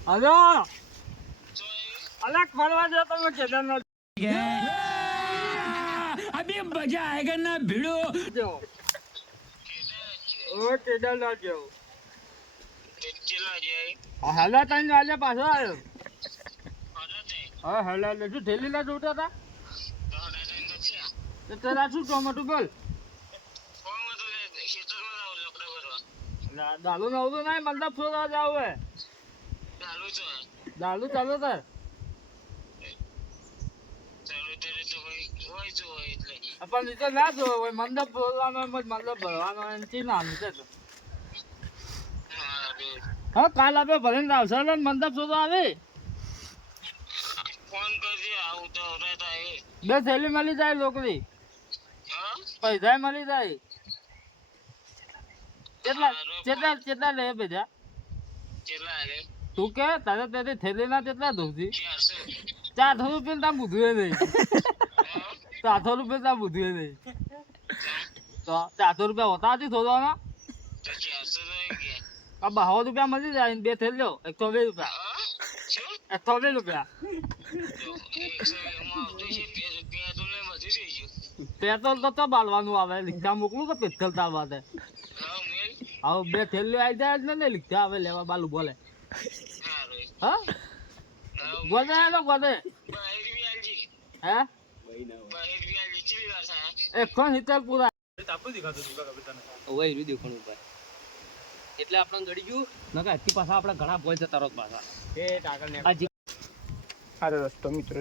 hello અલગ ફરવા જો તમે કેદારનાથ अभी मजा आएगा ना भिड़ो જો ઓ કેદારનાથ જો હાલા તને આજે પાછો આવ્યો હા હાલા લે શું થેલી ના જોતા હતા તો તારા શું ટોમેટો બોલ દાલુ નવું તો નહીં મતલબ થોડા જાવ હે દાલુ ચાલો તાર પણ નીચે ના જો હોય મંડપ બોલવાનો મંડપ ભરવાનો એમથી નાનું છે તો હા કાલ આપણે ભરીને આવશે ને મંડપ શોધો આવી બે થેલી મળી જાય લોકરી પૈસા મળી જાય કેટલા કેટલા કેટલા લે પૈસા તું કે તારે ત્યાંથી થેલી ના કેટલા ધોતી 400 રૂપિયા તાર બુધું નહીં 400 રૂપિયા તાર બુધું નહીં તો 400 રૂપિયા હોતા હતી થોડોના આ 200 રૂપિયા મળી જાય બે થેલીઓ 120 રૂપિયા 120 રૂપિયા પેટ્રોલ તો બાલવાનું આવે લીધા મોકલું તો પેટ્રોલ તાર વાતે હવે બે થેલીઓ આવી જાય ને લીધા આવે લેવા બાલુ બોલે હા ગોદે તો ગોદે હે 170 પૂરા એટલે આપણે ગડી ગયું નકા હજી પાછા આપણા ઘણા બોય જતા રોજ પાછા એ કાગળ ને આ રસ્તો મિત્રો